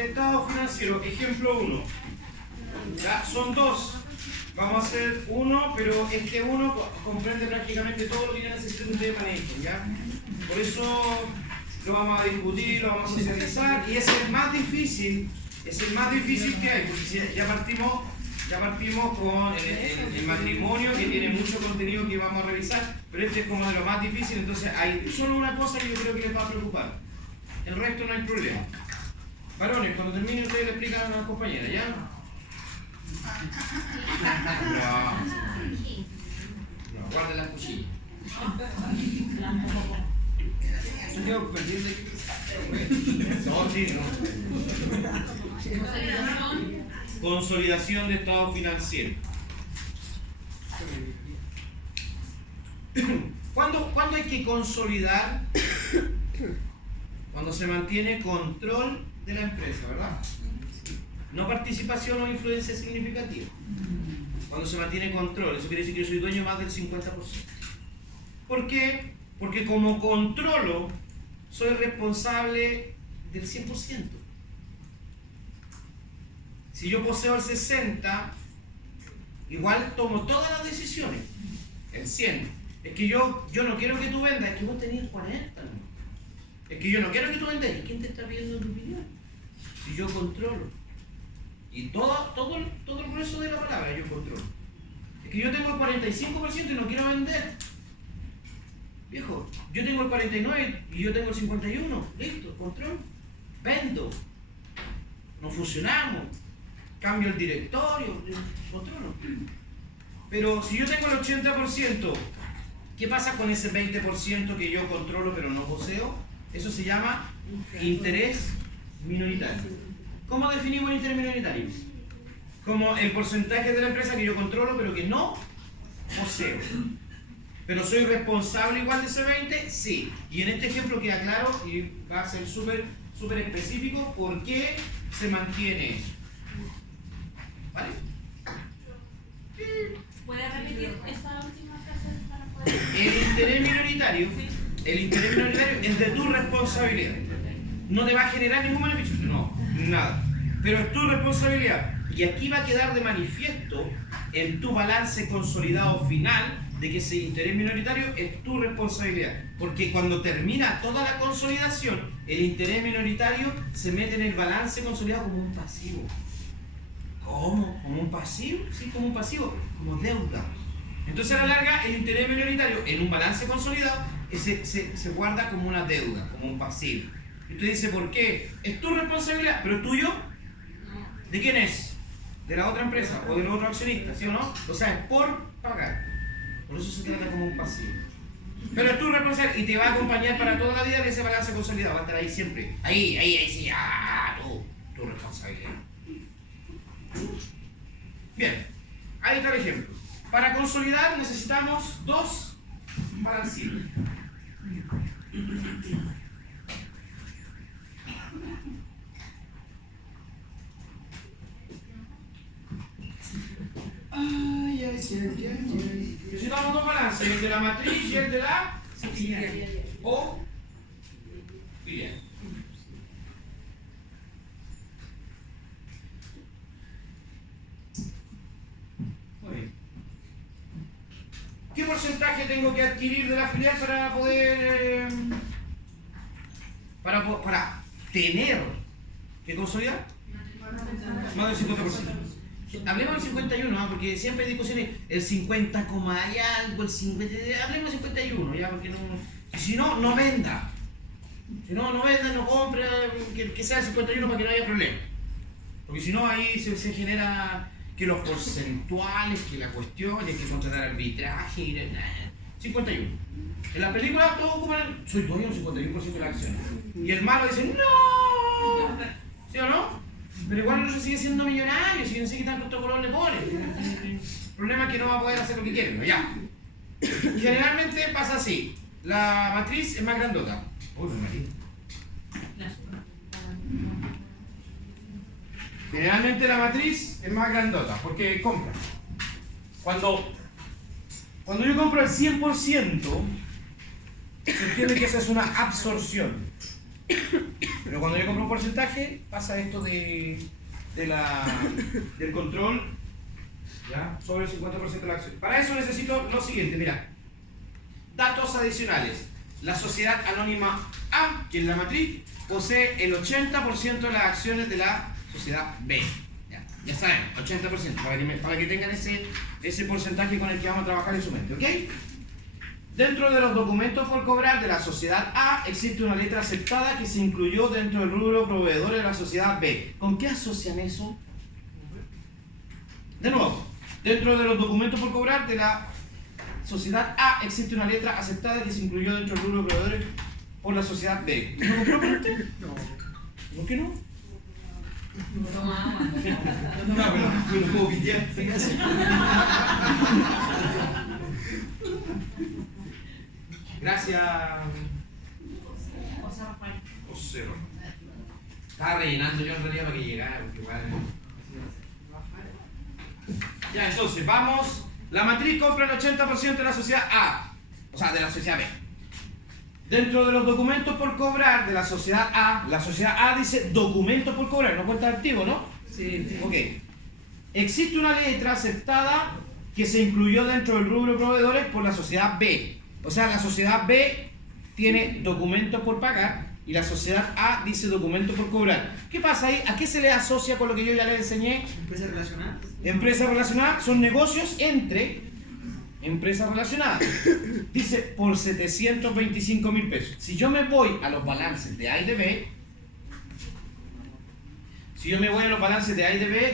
de estado financiero, ejemplo 1. ¿Ya? Son dos. Vamos a hacer uno, pero este uno comprende prácticamente todo lo que viene a ser un tema de manejo, ¿ya? Por eso lo vamos a discutir, lo vamos a socializar, y es el más difícil que hay, porque si ya partimos con el matrimonio, que tiene mucho contenido que vamos a revisar, pero este es como de lo más difícil. Entonces hay solo una cosa que yo creo que les va a preocupar, el resto no hay problema. Varones, cuando termine ustedes le explican a las compañeras, ¿ya? No, guarden las cuchillas. No, sí, no. Consolidación de estado financiero. ¿Cuándo hay que consolidar? Cuando se mantiene control de la empresa, ¿verdad? No participación o influencia significativa. Cuando se mantiene control, eso quiere decir que yo soy dueño más del 50%. ¿Por qué? Porque como controlo, soy responsable del 100%. Si yo poseo el 60%, igual tomo todas las decisiones. El 100%. Es que yo no quiero que tú vendas, es que vos tenés 40%. ¿No? Es que yo no quiero que tú vendas, ¿y quién te está pidiendo tu opinión? Si yo controlo. Y todo el grueso de la palabra yo controlo. Es que yo tengo el 45% y no quiero vender. Viejo, yo tengo el 49% y yo tengo el 51%. Listo, control. Vendo. Nos fusionamos. Cambio el directorio. Controlo. Pero si yo tengo el 80%, ¿qué pasa con ese 20% que yo controlo pero no poseo? Eso se llama interés minoritario. ¿Cómo definimos el interés minoritario? Como el porcentaje de la empresa que yo controlo pero que no poseo. ¿Pero soy responsable igual de ese 20%? Sí. Y en este ejemplo queda claro y va a ser súper específico por qué se mantiene eso. ¿Vale? ¿Puede repetir esa última frase para poder...? El interés minoritario es de tu responsabilidad. No te va a generar ningún beneficio. No, nada. Pero es tu responsabilidad. Y aquí va a quedar de manifiesto en tu balance consolidado final de que ese interés minoritario es tu responsabilidad. Porque cuando termina toda la consolidación, el interés minoritario se mete en el balance consolidado como un pasivo. ¿Cómo? ¿Como un pasivo? Sí, como un pasivo, como deuda. Entonces a la larga el interés minoritario en un balance consolidado se guarda como una deuda, como un pasivo. Y tú dices, ¿por qué? Es tu responsabilidad, pero es tuyo. ¿De quién es? ¿De la otra empresa o de los otros accionistas? ¿Sí o no? O sea, es por pagar. Por eso se trata como un pasivo. Pero es tu responsabilidad y te va a acompañar para toda la vida de ese balance consolidado. Va a estar ahí siempre. Ahí, sí, tu responsabilidad. Bien, ahí está el ejemplo. Para consolidar necesitamos dos balancines. Necesitamos dos balances, el de la matriz y el de la o filial. Muy bien. ¿Qué porcentaje tengo que adquirir de la filial para poder para tener que consolidar? Más del 50%. Hablemos del 51, ¿no? Porque siempre hay discusiones, el 50, hay algo, el 50, hablemos del 51, ya, porque no, si no, no venda. Si no, no venda, no compre, que sea el 51 para que no haya problema. Porque si no, ahí se genera que los porcentuales, que la cuestión, hay que contratar arbitraje, 51. En la película todos ocupan, soy dueño del 51% de la acción. Y el malo dice, ¡no! ¿Sí o no? Pero igual no se sigue siendo millonario, si no sé qué tanto color le pone. El problema es que no va a poder hacer lo que quiere, ¿no? Ya. Y generalmente pasa así. La matriz es más grandota. Uy, María. Generalmente la matriz es más grandota, porque compra. Cuando yo compro el 100%, se entiende que esa es una absorción. Pero cuando yo compro un porcentaje, pasa esto del control, ¿ya? Sobre el 50% de la acción. Para eso necesito lo siguiente, mira. Datos adicionales. La sociedad anónima A, que es la matriz, posee el 80% de las acciones de la sociedad B. Ya saben, 80%, para que tengan ese porcentaje con el que vamos a trabajar en su mente, ¿ok? Dentro de los documentos por cobrar de la sociedad A existe una letra aceptada que se incluyó dentro del rubro proveedores de la sociedad B. ¿Con qué asocian eso? De nuevo, dentro de los documentos por cobrar de la sociedad A existe una letra aceptada que se incluyó dentro del rubro proveedores por la sociedad B. ¿No compró por usted? No. ¿Por qué no? No toma agua. No, pero no puedo pillar. Gracias. José Rafael. Estaba rellenando yo en realidad para que llegara, porque igual. Ya, entonces, vamos. La matriz compra el 80% de la sociedad A, o sea, de la sociedad B. Dentro de los documentos por cobrar de la sociedad A, la sociedad A dice documentos por cobrar, no cuenta de activo, ¿no? Sí. Ok. Existe una letra aceptada que se incluyó dentro del rubro proveedores por la sociedad B. O sea, la sociedad B tiene documentos por pagar y la sociedad A dice documentos por cobrar. ¿Qué pasa ahí? ¿A qué se le asocia con lo que yo ya les enseñé? Empresas relacionadas. Empresas relacionadas son negocios entre empresas relacionadas. Dice por 725.000 pesos. Si yo me voy a los balances de A y de B,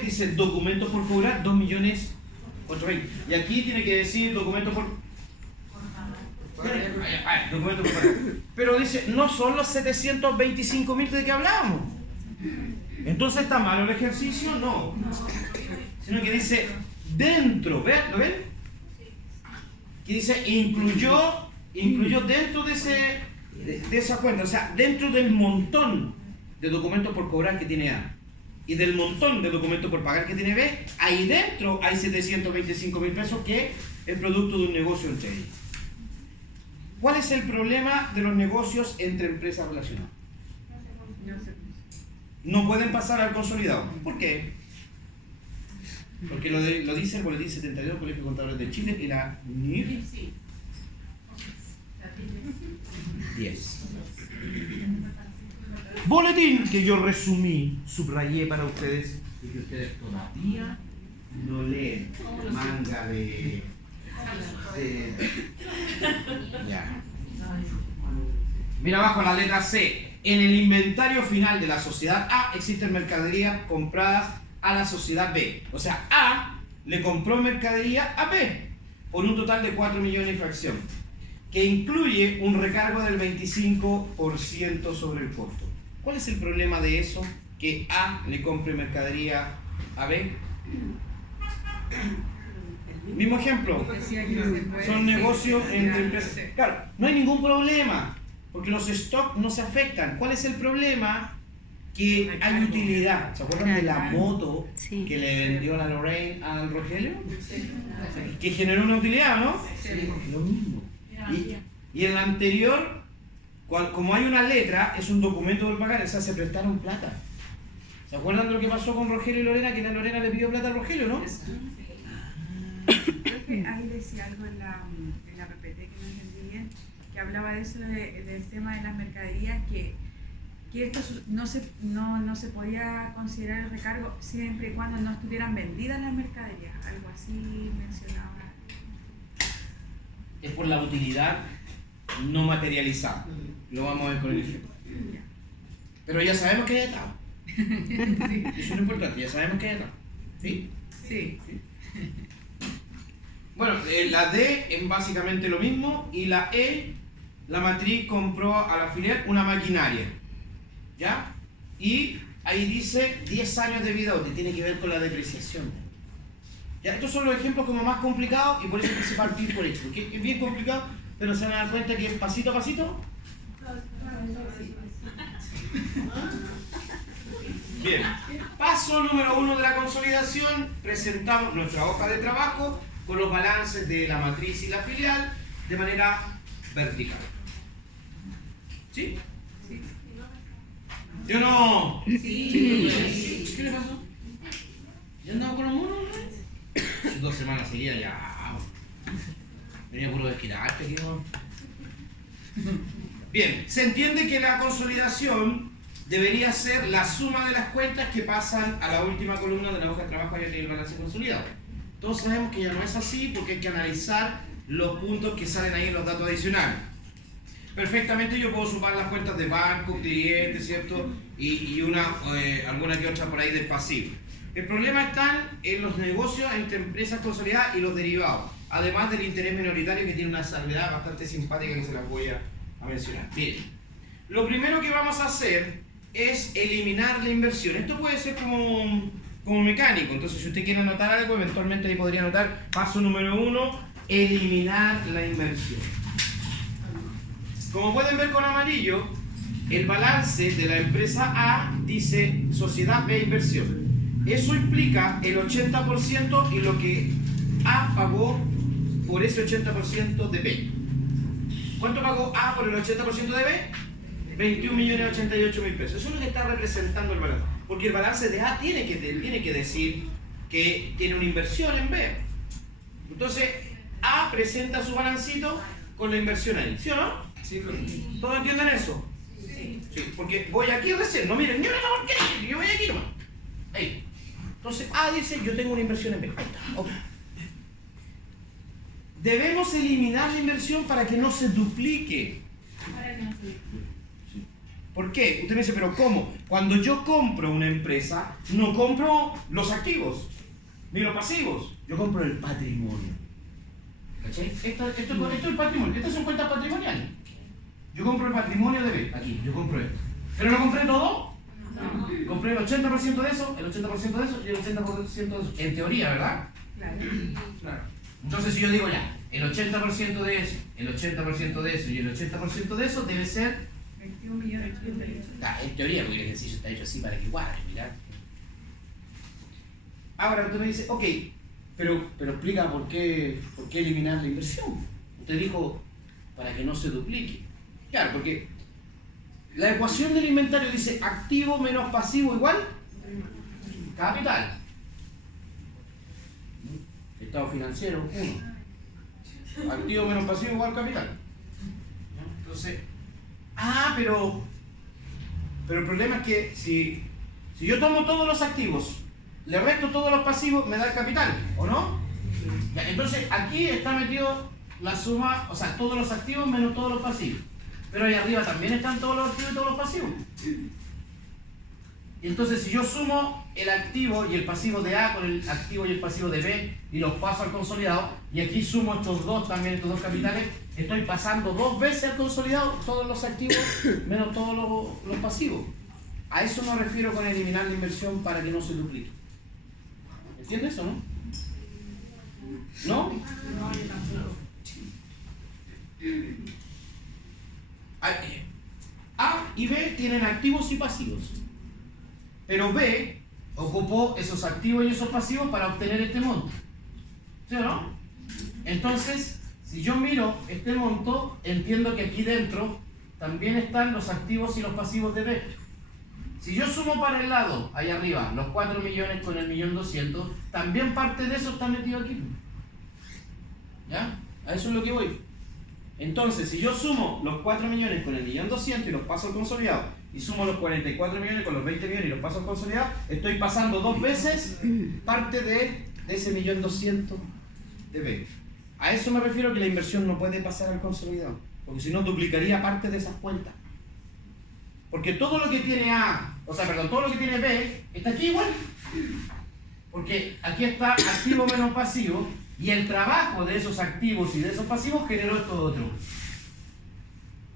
dice documentos por cobrar 2.820.000. Y aquí tiene que decir documentos por documento por pagar. Pero dice, no son los 725.000 de que hablábamos. Entonces está malo el ejercicio, no. Sino que dice dentro, ¿lo ven? Que dice incluyó dentro de esa cuenta, o sea, dentro del montón de documentos por cobrar que tiene A y del montón de documentos por pagar que tiene B, ahí dentro hay 725.000 pesos que es producto de un negocio entre ellos. ¿Cuál es el problema de los negocios entre empresas relacionadas? No pueden pasar al consolidado. ¿Por qué? Porque lo dice el Boletín 72 del Colegio de Contadores de Chile y la NIF 10. Boletín que yo resumí, subrayé para ustedes y que ustedes todavía no leen. Manga de ya. Mira abajo la letra C. En el inventario final de la sociedad A existen mercaderías compradas a la sociedad B. O sea, A le compró mercadería a B por un total de 4 millones y fracción, que incluye un recargo del 25% sobre el costo. ¿Cuál es el problema de eso? Que A le compre mercadería a B. Mismo ejemplo, son negocios entre empresas. Claro, no hay ningún problema, porque los stocks no se afectan. ¿Cuál es el problema? Que hay utilidad. ¿Se acuerdan de la moto que le vendió la Lorraine al Rogelio? Que generó una utilidad, ¿no? Lo mismo. Y en el anterior, como hay una letra, es un documento por pagar, o sea, se prestaron plata. ¿Se acuerdan de lo que pasó con Rogelio y Lorena? Que la Lorena le pidió plata al Rogelio, ¿no? Creo que ahí decía algo en la PPT que no entendí bien, que hablaba de eso, del tema de las mercaderías, que esto no se podía considerar el recargo siempre y cuando no estuvieran vendidas las mercaderías, algo así mencionaba. Es por la utilidad no materializada. Lo vamos a ver con el ejemplo. Pero ya sabemos que hay etapa. Sí. Eso es lo importante, ya sabemos que hay etapa. ¿Sí? Sí. Bueno, la D es básicamente lo mismo y la E, la matriz compró a la filial una maquinaria. ¿Ya? Y ahí dice 10 años de vida útil, tiene que ver con la depreciación. ¿Ya? Estos son los ejemplos como más complicados y por eso quise partir por esto, que es bien complicado, pero se van a dar cuenta que es pasito a pasito. Bien, paso número 1 de la consolidación, presentamos nuestra hoja de trabajo con los balances de la matriz y la filial de manera vertical. ¿Sí? Sí. Yo no. Sí. ¿Qué le pasó? ¿Ya andaba con los monos? ¿No? 2 semanas seguidas ya. Venía puro desquitarte aquí, ¿no? Bien, se entiende que la consolidación debería ser la suma de las cuentas que pasan a la última columna de la hoja de trabajo y el balance consolidado. Todos sabemos que ya no es así porque hay que analizar los puntos que salen ahí en los datos adicionales. Perfectamente yo puedo sumar las cuentas de banco, cliente, ¿cierto? Y alguna que otra por ahí del pasivo. El problema está en los negocios entre empresas consolidadas y los derivados, además del interés minoritario que tiene una salvedad bastante simpática que se las voy a mencionar. Miren, lo primero que vamos a hacer es eliminar la inversión. Esto puede ser como mecánico, entonces si usted quiere anotar algo, eventualmente ahí podría anotar paso número 1, eliminar la inversión. Como pueden ver con amarillo, el balance de la empresa A dice sociedad B inversión. Eso implica el 80% y lo que A pagó por ese 80% de B. ¿Cuánto pagó A por el 80% de B? 21.088.000 pesos. Eso es lo que está representando el balance. Porque el balance de A tiene que decir que tiene una inversión en B. Entonces, A presenta su balancito con la inversión ahí. ¿Sí o no? Sí, ¿Todos entienden eso? Sí. Porque voy aquí recién. No miren, ni una porquería. Yo voy aquí nomás. Ahí. Entonces, A dice, yo tengo una inversión en B. Ahí está. Okay. Debemos eliminar la inversión para que no se duplique. Para que no se duplique. ¿Por qué? Usted me dice, pero ¿cómo? Cuando yo compro una empresa, no compro los activos, ni los pasivos. Yo compro el patrimonio. ¿Cachai? Esto es el patrimonio. Estas son cuentas patrimoniales. Yo compro el patrimonio de B. Aquí, yo compro esto. ¿Pero no compré todo? No. Compré el 80% de eso, el 80% de eso y el 80% de eso. En teoría, ¿verdad? Claro. Entonces si yo digo ya, el 80% de eso, el 80% de eso y el 80% de eso debe ser, 21.088.000. en teoría, porque el ejercicio está hecho así para que cuadre, mirá. Ahora usted me dice, ok, pero explica por qué eliminar la inversión. Usted dijo, para que no se duplique. Claro, porque la ecuación del inventario dice activo menos pasivo igual capital. Estado financiero, 1. Activo menos pasivo igual capital. Entonces, pero el problema es que si yo tomo todos los activos, le resto todos los pasivos, me da el capital, ¿o no? Entonces, aquí está metido la suma, o sea, todos los activos menos todos los pasivos. Pero ahí arriba también están todos los activos y todos los pasivos. Y entonces, si yo sumo el activo y el pasivo de A con el activo y el pasivo de B y los paso al consolidado, y aquí sumo estos dos capitales, estoy pasando 2 veces al consolidado todos los activos menos todos los pasivos. A eso me refiero con eliminar la inversión para que no se duplique. ¿Entiendes o no? ¿No? No, yo tampoco. A y B tienen activos y pasivos. Pero B ocupó esos activos y esos pasivos para obtener este monto. ¿Sí o no? Entonces, si yo miro este monto, entiendo que aquí dentro también están los activos y los pasivos de B. Si yo sumo para el lado, ahí arriba, los 4 millones con el 1.200.000, también parte de eso está metido aquí. ¿Ya? A eso es lo que voy. Entonces, si yo sumo los 4 millones con el 1.200.000 y los paso al consolidado, y sumo los 44 millones con los 20 millones y los paso al consolidado, estoy pasando 2 veces parte de ese 1.200.000 de B. A eso me refiero que la inversión no puede pasar al consolidado, porque si no duplicaría parte de esas cuentas. Porque todo lo que tiene todo lo que tiene B está aquí igual. Porque aquí está activo menos pasivo, y el trabajo de esos activos y de esos pasivos generó esto otro.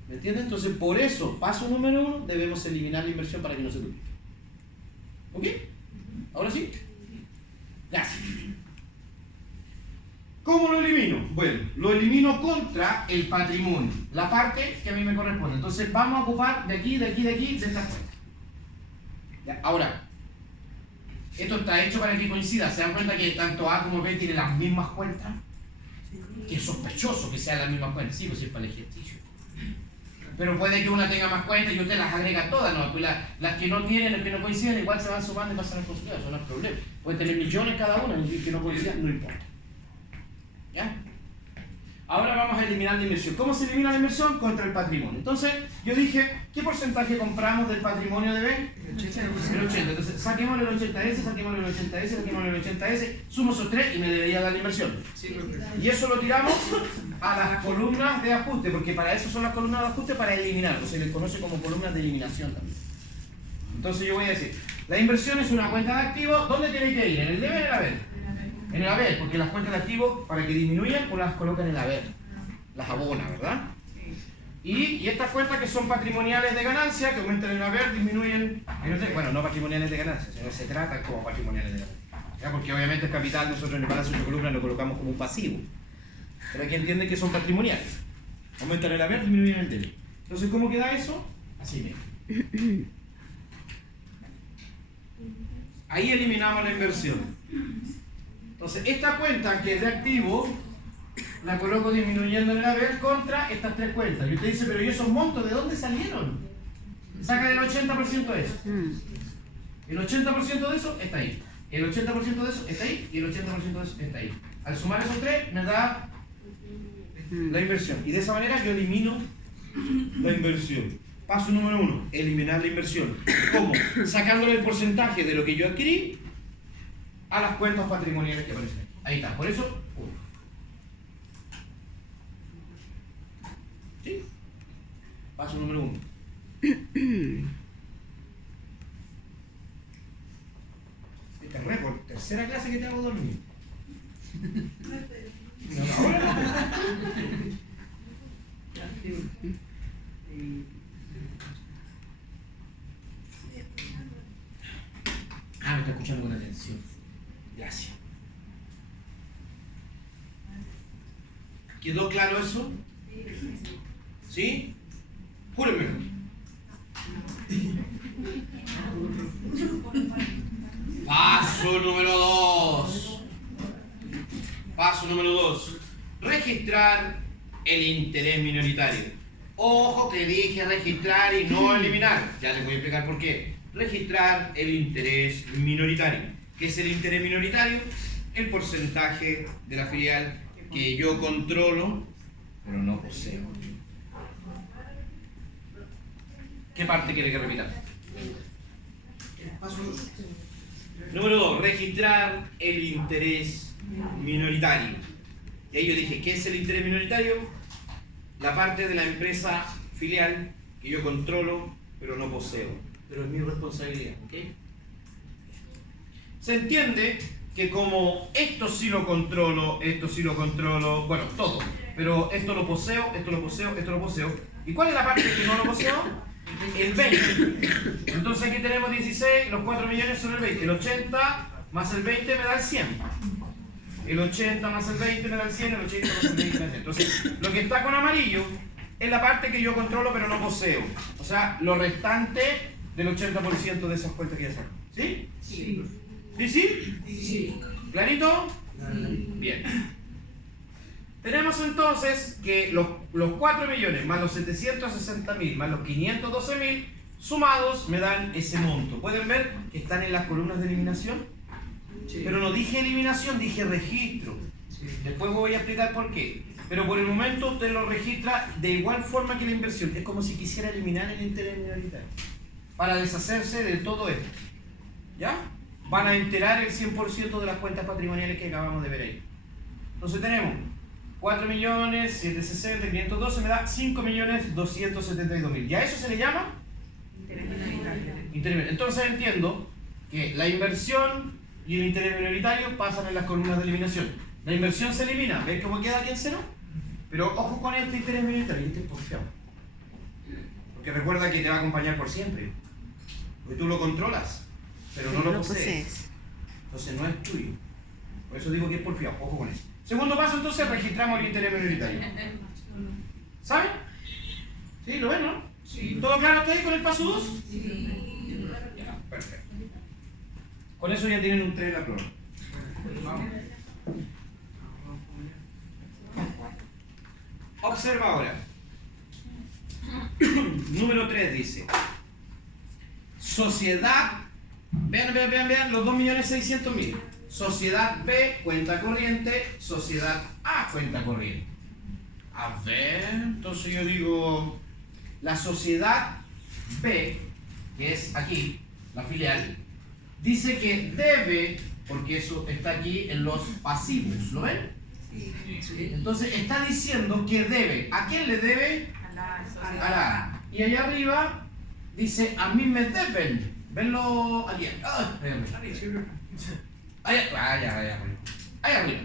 ¿Me entiendes? Entonces, por eso, paso número 1, debemos eliminar la inversión para que no se duplique. ¿Ok? ¿Ahora sí? Gracias. ¿Cómo lo elimino? Bueno, lo elimino contra el patrimonio, la parte que a mí me corresponde. Entonces, vamos a ocupar de aquí, de estas cuentas. Ya, ahora, esto está hecho para que coincida. ¿Se dan cuenta que tanto A como B tienen las mismas cuentas? Que es sospechoso que sean las mismas cuentas. Sí, pues es para el ejercicio. Pero puede que una tenga más cuentas y usted las agrega todas, ¿no? Pues las que no tienen, las que no coinciden, igual se van sumando y pasan al consulado, eso no es problema. Puede tener millones cada una y que no coincidan, no importa. ¿Ya? Ahora vamos a eliminar la inversión. ¿Cómo se elimina la inversión? Contra el patrimonio. Entonces, yo dije, ¿qué porcentaje compramos del patrimonio de B? El 80. Entonces, saquemos el 80S, saquemos el 80S, saquemos el 80S, sumo esos tres y me debería dar la inversión. Y eso lo tiramos a las columnas de ajuste, porque para eso son las columnas de ajuste, para eliminar. O se les conoce como columnas de eliminación también. Entonces, yo voy a decir, la inversión es una cuenta de activos. ¿Dónde tiene que ir? ¿En el debe o en el haber? En el haber, porque las cuentas de activos, para que disminuyan, pues las colocan en el haber. Las abona, ¿verdad? Y estas cuentas que son patrimoniales de ganancia, que aumentan en el haber, disminuyen, bueno, no patrimoniales de ganancia, sino se tratan como patrimoniales de ganancia. ¿Ya? Porque obviamente el capital nosotros en el balance de 8 columnas lo colocamos como un pasivo. Pero aquí entienden que son patrimoniales. Aumentan el haber, disminuyen el debe. Entonces, ¿cómo queda eso? Así mismo. Ahí eliminamos la inversión. Entonces, esta cuenta que es de activo, la coloco disminuyendo en el haber contra estas tres cuentas. Y usted dice, pero ¿y esos montos de dónde salieron? Saca el 80% de eso. El 80% de eso está ahí. El 80% de eso está ahí. Y el 80% de eso está ahí. Al sumar esos tres, me da la inversión. Y de esa manera yo elimino la inversión. Paso número 1, eliminar la inversión. ¿Cómo? Sacándole el porcentaje de lo que yo adquirí a las cuentas patrimoniales que aparecen. Ahí está, por eso, 1. ¿Sí? Paso número 1. Este es récord, tercera clase que te hago dormir. No, ahora me está escuchando con atención. Gracias. ¿Quedó claro eso? ¿Sí? Júrenme. Paso número 2. Paso número 2. Registrar el interés minoritario. Ojo que dije registrar y no eliminar. Ya les voy a explicar por qué. Registrar el interés minoritario. ¿Qué es el interés minoritario? El porcentaje de la filial que yo controlo, pero no poseo. ¿Qué parte quiere que repita? Número 2. Registrar el interés minoritario. Y ahí yo dije, ¿qué es el interés minoritario? La parte de la empresa filial que yo controlo, pero no poseo. Pero es mi responsabilidad. ¿Okay? Se entiende que como esto sí lo controlo, bueno, todo, pero esto lo poseo, esto lo poseo, esto lo poseo. ¿Y cuál es la parte que no lo poseo? El 20. Entonces aquí tenemos 16, los 4 millones son el 20. El 80 más el 20 me da el 100. El 80 más el 20 me da el 100, el 80 más el 20 me da el 100. Entonces, lo que está con amarillo es la parte que yo controlo pero no poseo. O sea, lo restante del 80% de esas cuentas que ya saco. ¿Sí? Sí. ¿Sí, sí? Sí. ¿Clarito? Sí. Bien. Tenemos entonces que los 4 millones más los 760.000 más los 512.000 sumados me dan ese monto. ¿Pueden ver que están en las columnas de eliminación? Sí. Pero no dije eliminación, dije registro. Sí. Después voy a explicar por qué. Pero por el momento usted lo registra de igual forma que la inversión. Es como si quisiera eliminar el interés minoritario para deshacerse de todo esto. ¿Ya? Van a enterar el 100% de las cuentas patrimoniales que acabamos de ver ahí. Entonces tenemos 4 millones, 760, 512 me da 5.272.000. ¿Y a eso se le llama? Interés minoritario. Entonces entiendo que la inversión y el interés minoritario pasan en las columnas de eliminación. La inversión se elimina. ¿Ven cómo queda aquí en cero? Pero ojo con este interés minoritario, este es porfiado. Porque recuerda que te va a acompañar por siempre. Porque tú lo controlas, pero no lo posees. Entonces no es tuyo. Por eso digo que es porfiado. Ojo con eso. Segundo paso, entonces registramos el interés minoritario. ¿Saben? ¿Sí? ¿Lo ven, no? Sí. ¿Todo claro hasta ahí con el paso 2? Sí. Ya, perfecto. Con eso ya tienen un 3 en la prueba. Vamos. Observa ahora. Número 3 dice, sociedad, vean, los 2.600.000. Sociedad B, cuenta corriente, sociedad A, cuenta corriente. A ver, entonces yo digo, la sociedad B, que es aquí, la filial, dice que debe, porque eso está aquí en los pasivos, ¿lo ven? Sí. Entonces está diciendo que debe. ¿A quién le debe? A la A. Y allá arriba dice, a mí me deben. Venlo aquí. Allá arriba.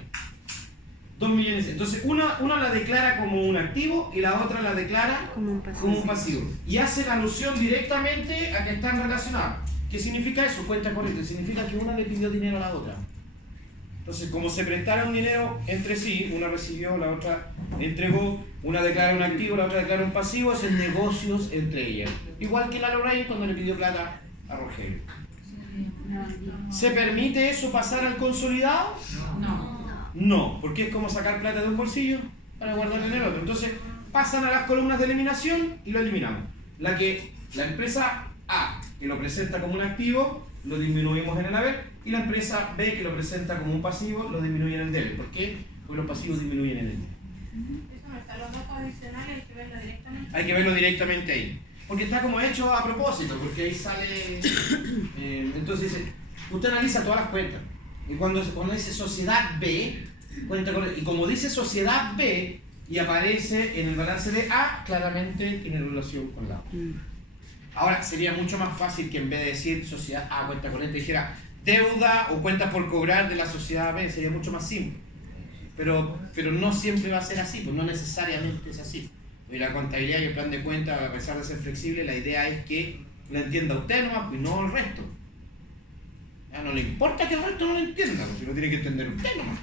2 millones. Entonces una la declara como un activo y la otra la declara como un pasivo. Y hace la alusión directamente a que están relacionadas. ¿Qué significa eso? Cuenta corriente. Significa que una le pidió dinero a la otra. Entonces, como se prestaron dinero entre sí, una recibió, la otra entregó, una declara un activo, la otra declara un pasivo, hacen negocios entre ellas. Igual que la Lorraine cuando le pidió plata a Rogelio. ¿Se permite eso pasar al consolidado? No, porque es como sacar plata de un bolsillo para guardarla en el otro. Entonces, pasan a las columnas de eliminación y lo eliminamos. La empresa A, que lo presenta como un activo, lo disminuimos en el haber, y la empresa B, que lo presenta como un pasivo, lo disminuye en el debe. ¿Por qué? Porque los pasivos disminuyen en el debe. Eso no está, los datos adicionales hay que verlo directamente. Hay que verlo directamente ahí. Porque está como hecho a propósito, porque ahí sale... entonces dice, usted analiza todas las cuentas. Y cuando dice sociedad B, cuenta corriente, y como dice sociedad B, y aparece en el balance de A, claramente tiene relación con la A. Ahora, sería mucho más fácil que en vez de decir sociedad A, cuenta corriente, dijera deuda o cuenta por cobrar de la sociedad B, sería mucho más simple. Pero no siempre va a ser así, pues no necesariamente es así. Y la contabilidad y el plan de cuentas, a pesar de ser flexible, la idea es que lo entienda usted nomás y no el resto. Ya no le importa que el resto no lo entienda, pues, si lo tiene que entender usted nomás.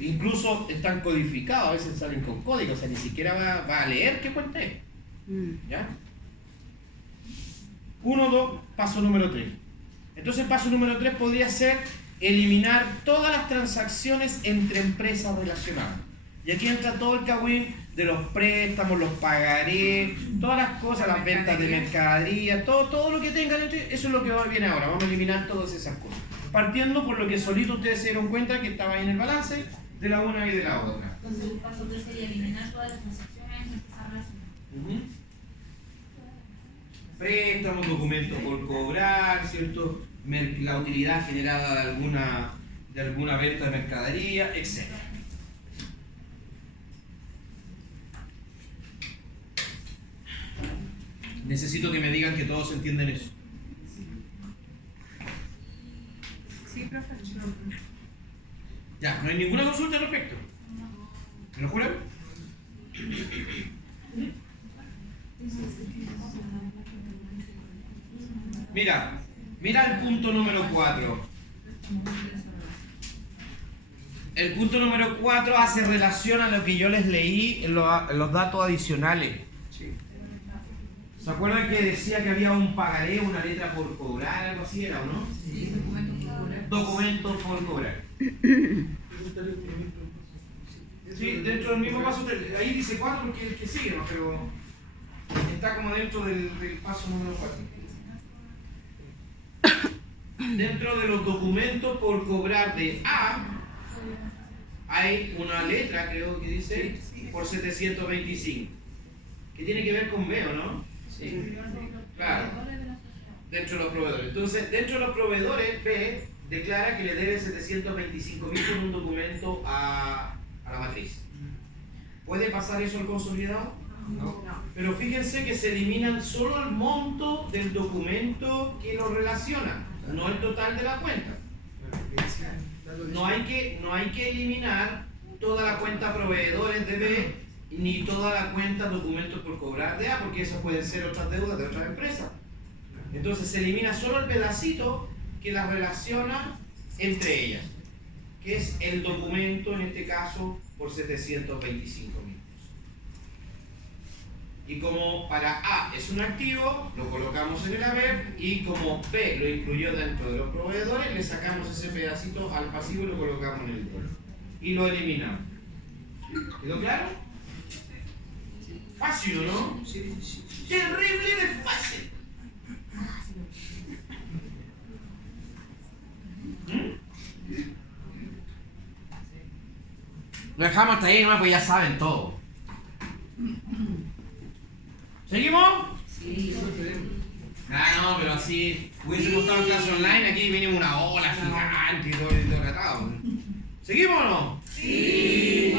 Incluso están codificados, a veces salen con código, o sea, ni siquiera va a leer qué cuenta es. ¿Ya? 1, 2, paso número 3. Entonces, paso número 3 podría ser eliminar todas las transacciones entre empresas relacionadas. Y aquí entra todo el cagüín de los préstamos, los pagarés, todas las cosas, las ventas de mercadería, todo lo que tengan, eso es lo que viene ahora. Vamos a eliminar todas esas cosas. Partiendo por lo que solito ustedes se dieron cuenta que estaba ahí en el balance de la una y de la otra. Entonces el paso 3 sería eliminar todas las transacciones entre esas relaciones. Préstamos, documentos por cobrar, ¿cierto? La utilidad generada de alguna venta de mercadería, etc. Necesito que me digan que todos entienden eso. Sí, profesor. Ya, no hay ninguna consulta al respecto. ¿Me lo juran? Mira el punto número 4. El punto número 4 hace relación a lo que yo les leí en los datos adicionales. ¿Se acuerdan que decía que había un pagaré, una letra por cobrar, algo así era, o no? Sí, Documentos por cobrar. Sí, dentro del mismo paso, ahí dice 4 porque es el que sigue, ¿no? Pero está como dentro del paso número 4. Dentro de los documentos por cobrar de A, hay una letra, creo que dice, por 725, que tiene que ver con B, ¿o no? Sí. Claro. Dentro de los proveedores. Entonces, dentro de los proveedores, B declara que le debe 725.000 con un documento a la matriz. ¿Puede pasar eso al consolidado? No. Pero fíjense que se eliminan solo el monto del documento que lo relaciona, no el total de la cuenta. No hay que eliminar toda la cuenta proveedores de B ni toda la cuenta documentos por cobrar de A, porque esas pueden ser otras deudas de otras empresas. Entonces se elimina solo el pedacito que las relaciona entre ellas, que es el documento, en este caso, por 725.000. Y como para A es un activo, lo colocamos en el haber, y como B lo incluyó dentro de los proveedores, le sacamos ese pedacito al pasivo y lo colocamos en el debe. Y lo eliminamos. ¿Quedó claro? Fácil, ¿no? Sí, sí. Terrible de fácil. Lo dejamos hasta ahí, ¿no? Pues ya saben todo. ¿Seguimos? Sí, No, pero así hubiese costado clase online, aquí mínimo una ola gigante y todo tratado. ¿Seguimos o no? Sí.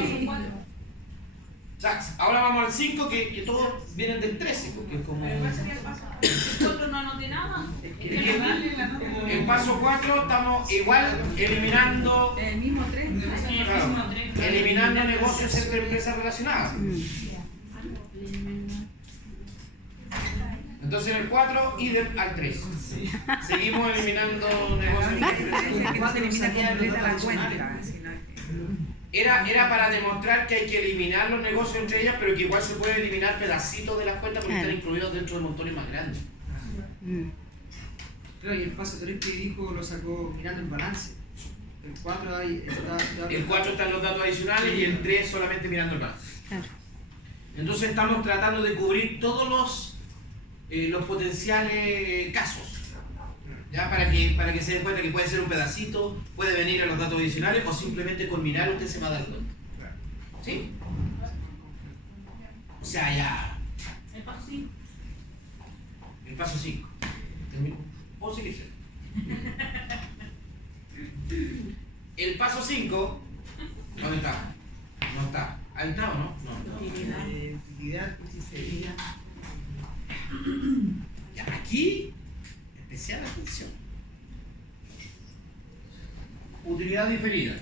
O sea, ahora vamos al 5, que todos vienen del 13, porque es como... Pero ¿cuál sería el paso? El otro no anoté nada. En paso 4 estamos igual eliminando... El mismo 3. Claro, eliminando negocios entre empresas relacionadas. Entonces en el 4 y al 3. Seguimos eliminando negocios La entre única diferencia empresas. es que no se elimina completa la cuenta, sino que... Era para demostrar que hay que eliminar los negocios entre ellas, pero que igual se puede eliminar pedacitos de las cuentas porque están incluidos dentro de montones más grandes. Claro, y el paso 3 que dijo lo sacó mirando el balance. El 4 ahí está... El 4 están los datos adicionales y el 3 solamente mirando el balance. Entonces estamos tratando de cubrir todos los potenciales casos. ¿Ya? Para que se den cuenta que puede ser un pedacito, puede venir a los datos adicionales o simplemente con mirar usted se va a dar cuenta. ¿Sí? O sea, ya. El paso 5. El paso 5. ¿Puedo seguir? El paso 5. ¿Dónde está? No está. ¿Ahí está o no? No. Utilidad, sinceridad. Ya, aquí, especial atención. Utilidad diferida.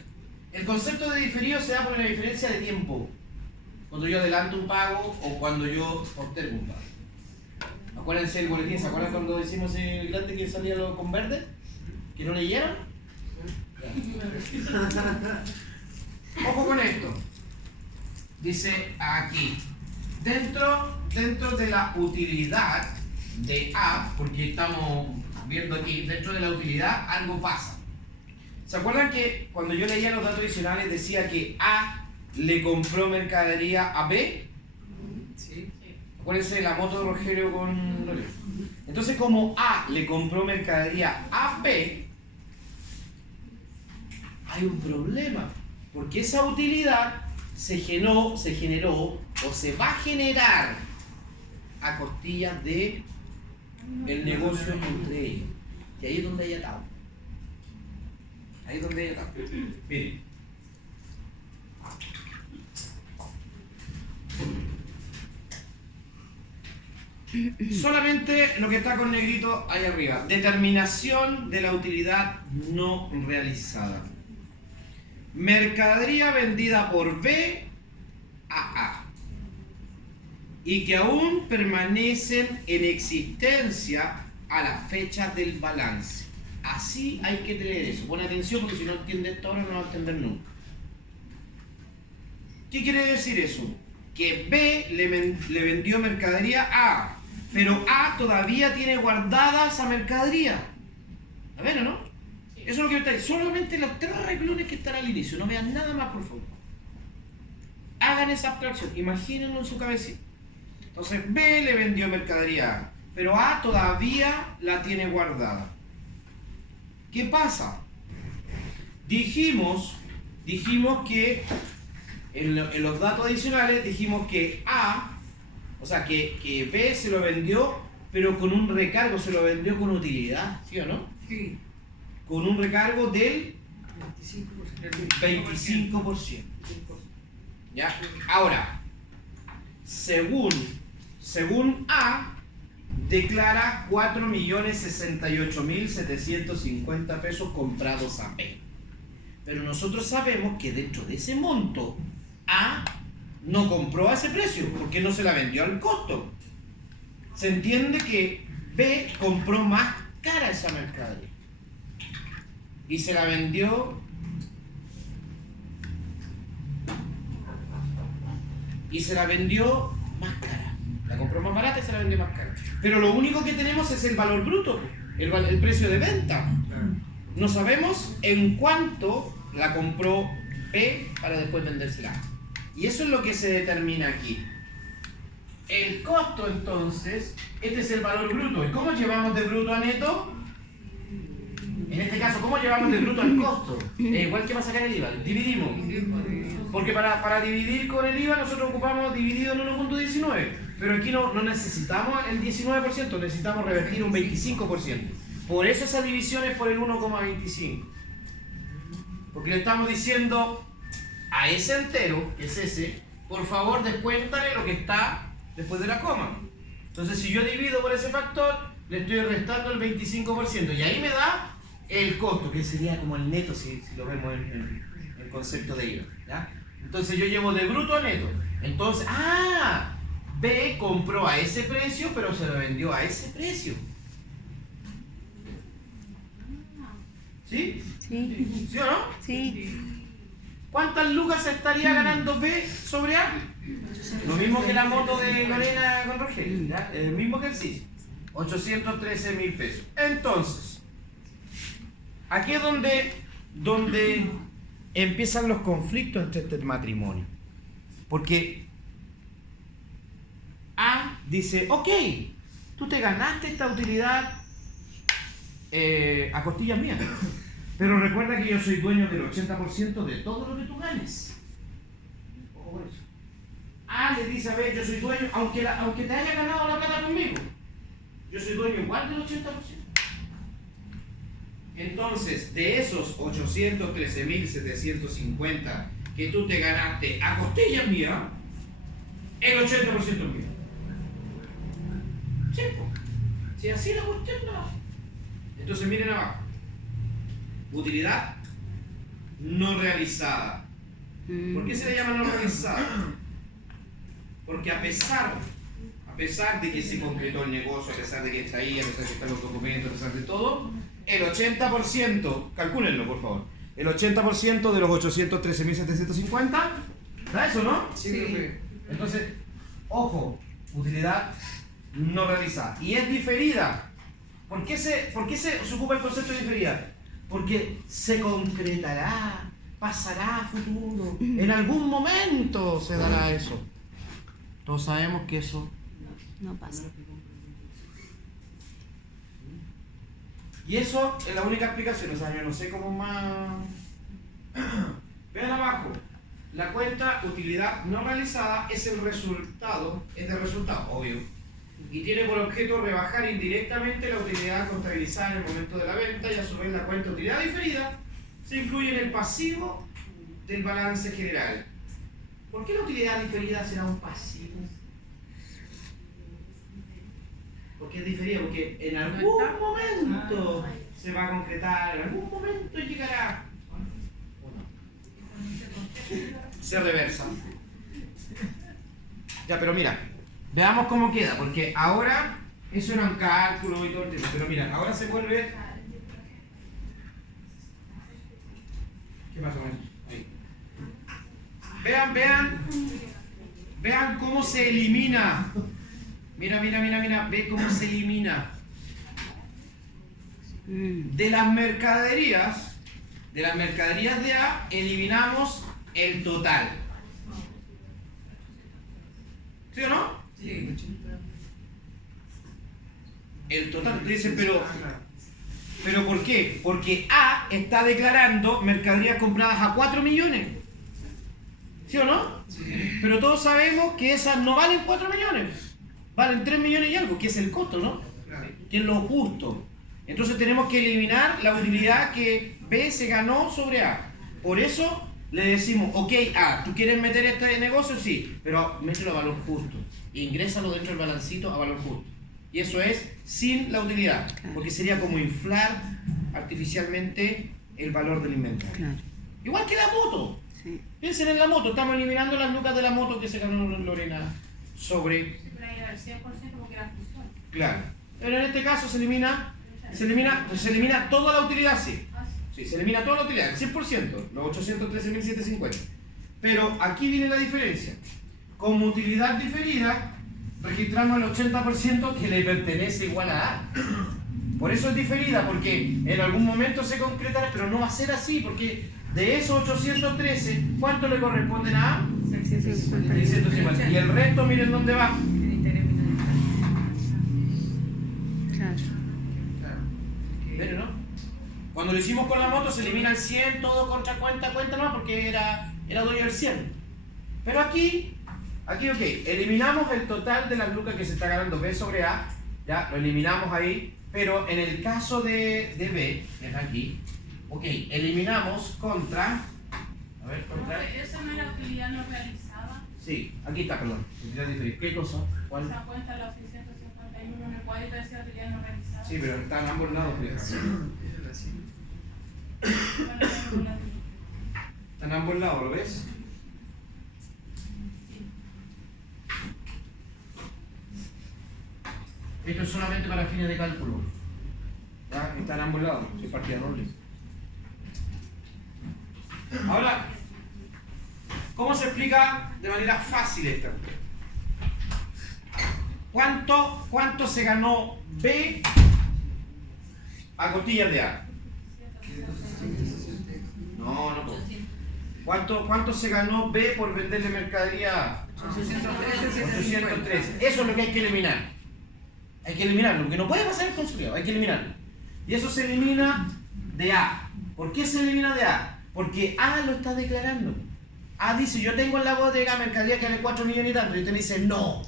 El concepto de diferido se da por la diferencia de tiempo. Cuando yo adelanto un pago o cuando yo postergo un pago. Acuérdense del boletín, ¿se acuerdan cuando decimos el grande que salía con verde? ¿Que no leyeron? Ojo con esto. Dice aquí, dentro de la utilidad de A, porque estamos viendo aquí, dentro de la utilidad algo pasa. ¿Se acuerdan que cuando yo leía los datos adicionales decía que A le compró mercadería a B? Sí. Acuérdense de la moto de Rogelio con Lorenzo. Entonces, como A le compró mercadería a B, hay un problema, porque esa utilidad se generó o se va a generar a costillas de el negocio entre ellos. Y ahí es donde hay atado. Ahí es donde hay atado. Miren. Solamente lo que está con negrito ahí arriba. Determinación de la utilidad no realizada. Mercadería vendida por B a A. Y que aún permanecen en existencia a la fecha del balance. Así hay que tener eso. Pon atención porque si no entiende esto ahora no va a entender nunca. ¿Qué quiere decir eso? Que B le vendió mercadería a A, pero A todavía tiene guardada esa mercadería. ¿A ver o no? Eso es lo que está ahí. Solamente los 3 renglones que están al inicio, no vean nada más por favor. Hagan esa abstracción, imagínenlo en su cabecita. Entonces B le vendió mercadería A, pero A todavía la tiene guardada. ¿Qué pasa? Dijimos que en los datos adicionales dijimos que A, o sea que B se lo vendió, pero con un recargo, se lo vendió con utilidad, ¿sí o no? Sí. Con un recargo del 25%. 25%. ¿Ya? Ahora, según A, declara 4.068.750 pesos comprados a B. Pero nosotros sabemos que dentro de ese monto, A no compró a ese precio porque no se la vendió al costo. Se entiende que B compró más cara esa mercadería y se la vendió más cara. La compró más barata y se la vendió más cara. Pero lo único que tenemos es el valor bruto, el precio de venta. No sabemos en cuánto la compró B para después vendérsela. Y eso es lo que se determina aquí. el costo entonces, este es el valor bruto. ¿Y cómo llevamos de bruto a neto? En este caso, ¿cómo llevamos de bruto al costo? Igual que para sacar el IVA, dividimos. Porque para dividir con el IVA nosotros ocupamos dividido en 1.19. Pero aquí no necesitamos el 19%, necesitamos revertir un 25%. Por eso esa división es por el 1,25. Porque le estamos diciendo a ese entero, que es ese, por favor descuéntale lo que está después de la coma. Entonces si yo divido por ese factor, le estoy restando el 25%. Y ahí me da el costo, que sería como el neto si lo vemos en el concepto de IVA, ¿ya? Entonces yo llevo de bruto a neto. Entonces, B compró a ese precio, pero se lo vendió a ese precio. ¿Sí? Sí. ¿Sí o no? Sí. ¿Cuántas lucas estaría ganando B sobre A? Lo mismo que la moto de Lorena con Rogelio, ¿ya? El mismo ejercicio. 813.000 pesos. Entonces, aquí es donde empiezan los conflictos entre este matrimonio. Porque A dice, ok, tú te ganaste esta utilidad a costillas mías, pero recuerda que yo soy dueño del 80% de todo lo que tú ganes. Ojo con eso. A le dice a B, yo soy dueño, aunque te haya ganado la plata conmigo, yo soy dueño igual del 80%. Entonces, de esos 813.750 que tú te ganaste a costillas mías, el 80% es mío. Sí, si así la cuestión no. Entonces miren abajo. Utilidad no realizada. ¿Por qué se le llama no realizada? Porque a pesar de que se concretó el negocio, a pesar de que está ahí, a pesar de que están los documentos, a pesar de todo, el 80%, calcúlenlo por favor, el 80% de los 813.750, ¿da eso, no? Sí. Entonces, ojo, utilidad no realizada. Y es diferida. ¿Por qué se ocupa el concepto de diferida? Porque se concretará, pasará a futuro. En algún momento se dará eso. Todos sabemos que eso No pasa. y eso es la única explicación. O sea, yo no sé cómo más. Vean abajo. La cuenta utilidad no realizada es el resultado, obvio. Y tiene por objeto rebajar indirectamente la utilidad contabilizada en el momento de la venta, y a su vez la cuenta utilidad diferida se incluye en el pasivo del balance general. ¿Por qué la utilidad diferida será un pasivo? Porque es diferida, porque en algún momento se va a concretar, en algún momento llegará. Se reversa. Ya, pero mira, veamos cómo queda, porque ahora eso era un cálculo y todo el tema, pero mira, ahora se vuelve. ¿Qué pasó con eso? Ahí. Vean cómo se elimina. Mira, ve cómo se elimina. De las mercaderías de A, eliminamos el total. ¿Sí o no? Sí. El total. Tú dices, pero ¿por qué? Porque A está declarando mercaderías compradas a 4 millones. ¿Sí o no? Sí. Pero todos sabemos que esas no valen 4 millones. Valen 3 millones y algo, que es el costo, ¿no? Claro. Que es lo justo. Entonces tenemos que eliminar la utilidad que B se ganó sobre A. Por eso le decimos, ok, A, ¿tú quieres meter este negocio? Sí, pero mételo a valor justo. Ingrésalo dentro del balancito a valor justo. Y eso es sin la utilidad, porque sería como inflar artificialmente el valor del inventario. Claro. Igual que la moto. Sí. Piensen en la moto, estamos eliminando las lucas de la moto que se ganó Lorena sobre. Sí, pero ahí era el 100% porque era fusión. Claro. Pero en este caso se elimina toda la utilidad, sí. Sí, se elimina toda la utilidad, el 100%, los 813.750. Pero aquí viene la diferencia. Como utilidad diferida, registramos el 80% que le pertenece igual a A. Por eso es diferida, porque en algún momento se concretará, pero no va a ser así, porque de esos 813, ¿cuánto le corresponden a A? 650. 650. Y el resto, miren dónde va. Cuando lo hicimos con la moto se elimina el 100, todo contra cuenta nomás porque era dueño del 100. Pero aquí, ok, eliminamos el total de las lucas que se está ganando B sobre A, ya, lo eliminamos ahí, pero en el caso de B, es aquí, ok, eliminamos contra, a ver, contra... ¿Esa no era utilidad no realizada? Sí, aquí está, perdón, utilidad diferente. ¿Qué cosa? ¿Cuál? Esa cuenta la 651 en el cuadrito decía utilidad no realizada. Sí, pero están ambos lados, fíjate. Están ambos lados, ¿lo ves? Esto es solamente para fines de cálculo. ¿Ya? Están ambos lados, si es partida doble. Ahora, ¿cómo se explica de manera fácil esto? ¿Cuánto se ganó B a costillas de A? No. ¿Cuánto se ganó B por venderle mercadería A? 813. Eso es lo que hay que eliminar. Hay que eliminarlo, porque no puede pasar el consolidado, hay que eliminarlo. Y eso se elimina de A. ¿Por qué se elimina de A? Porque A lo está declarando. A dice, yo tengo en la bodega mercadería que vale 4 millones y tanto. Y usted me dice, no.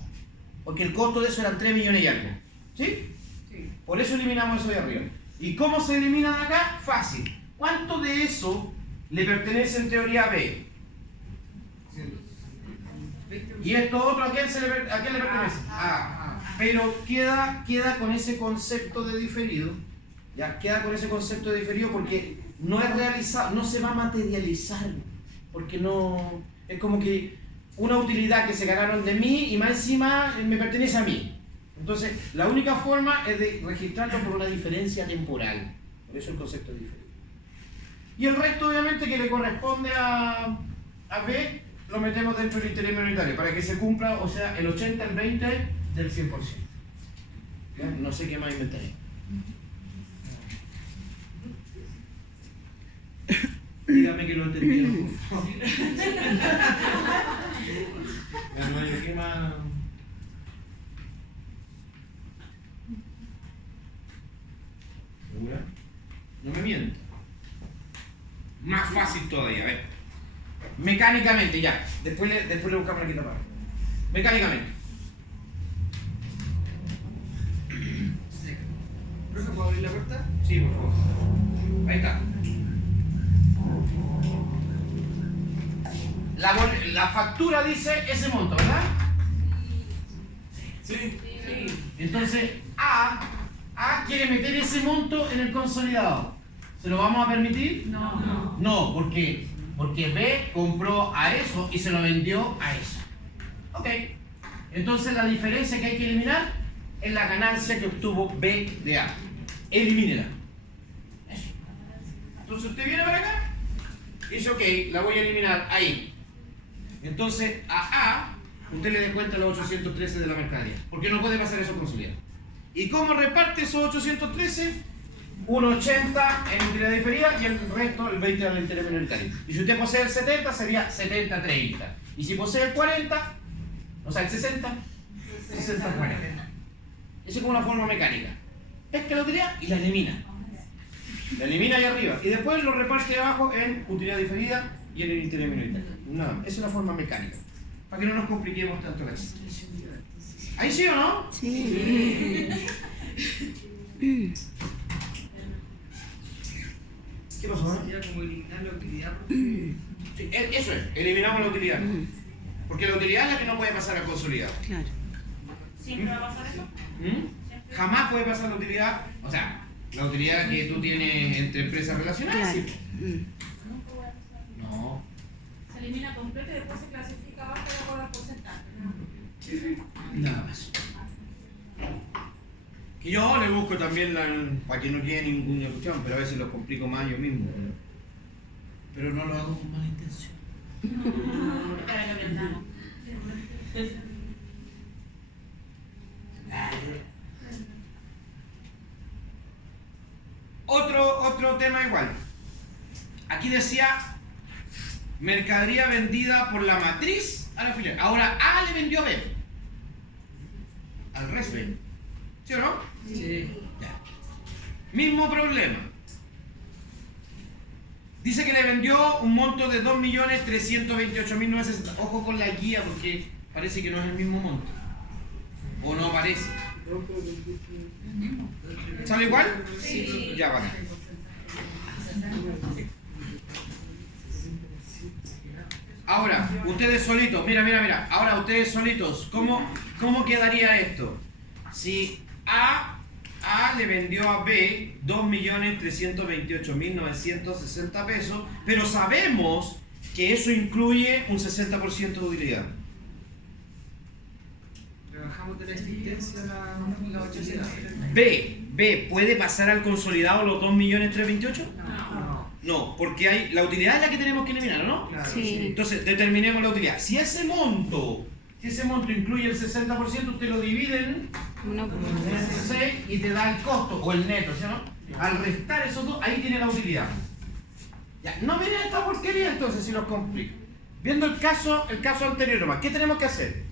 Porque el costo de eso eran 3 millones y algo. ¿Sí? Sí. Por eso eliminamos eso de arriba. ¿Y cómo se elimina de acá? Fácil. ¿Cuánto de eso le pertenece en teoría a B? ¿Y esto otro a quién le pertenece? A. Pero queda con ese concepto de diferido. Ya queda con ese concepto de diferido porque no es realizado, no se va a materializar. Porque no. Es como que una utilidad que se ganaron de mí y más encima me pertenece a mí. Entonces, la única forma es de registrarlo por una diferencia temporal. Por eso el concepto es diferente. Y el resto, obviamente, que le corresponde a B, lo metemos dentro del interés minoritario para que se cumpla, o sea, el 80, el 20 del 100%. ¿Ya? No sé qué más inventaré. Dígame que lo entendieron, por favor. ¿Qué más? ¿Segura? No me miento. Más fácil todavía, a ver. Mecánicamente, ya. Después le buscamos la quinta parte. Mecánicamente. ¿Profe, puedo abrir la puerta? Sí, por favor. Ahí está. La factura dice ese monto, ¿verdad? Sí. Entonces, A quiere meter ese monto en el consolidado. ¿Se lo vamos a permitir? No. No, porque B compró a eso y se lo vendió a eso. Ok. Entonces la diferencia que hay que eliminar es la ganancia que obtuvo B de A. Elimínela. Eso. Entonces usted viene para acá y dice, ok, la voy a eliminar ahí. Entonces a A usted le descuenta los 813 de la mercadería, porque no puede pasar eso consolidado. ¿Y cómo reparte esos 813? Un 80 en utilidad diferida y el resto, el 20 al interés minoritario. Y si usted posee el 70, sería 70-30. Y si posee el 40, o sea, el 60, 60-40. Eso es como una forma mecánica. Pesca la utilidad y la elimina. La elimina ahí arriba. Y después lo reparte abajo en utilidad diferida y en el interés minoritario. Nada, esa es la forma mecánica. Para que no nos compliquemos tanto la existencia. ¿Ahí sí o no? Sí. ¿Qué pasó? Sería como eliminar la utilidad. Sí, eso es, eliminamos la utilidad. Porque la utilidad es la que no puede pasar al consolidado. Claro. ¿Siempre va a pasar eso? Jamás puede pasar la utilidad, o sea, la utilidad que tú tienes entre empresas relacionadas. Claro. Sí. Nunca voy a pasar. No, Se elimina completo y después se clasifica abajo de acuerdo al porcentaje. nada más. Que yo le busco también para que no quede ninguna cuestión, pero a veces lo complico más yo mismo. Pero no lo hago con mala intención. Para que aprendamos. Otro tema igual. Aquí decía mercadería vendida por la matriz a la filial. Ahora A le vendió a B. Al resto B. ¿Sí o no? Sí. Ya. Mismo problema. Dice que le vendió un monto de 2.328.960. Ojo con la guía porque parece que no es el mismo monto. ¿O no parece? ¿Sale igual? Sí. Ya, vale. Ahora, ustedes solitos, mira. Ahora, ustedes solitos, ¿cómo quedaría esto? Si A le vendió a B 2.328.960 pesos, pero sabemos que eso incluye un 60% de utilidad. Rebajamos de la existencia la 800. B, ¿puede pasar al consolidado los 2.328.000? No, porque hay la utilidad es la que tenemos que eliminar, ¿no? Claro, Sí. Entonces, determinemos la utilidad. Si ese monto incluye el 60%, usted lo divide en 6 y te da el costo, o el neto, ¿sí o no? Al restar esos dos, ahí tiene la utilidad. Ya, no miren esta porquería entonces si los complico. Viendo el caso anterior nomás, ¿qué tenemos que hacer?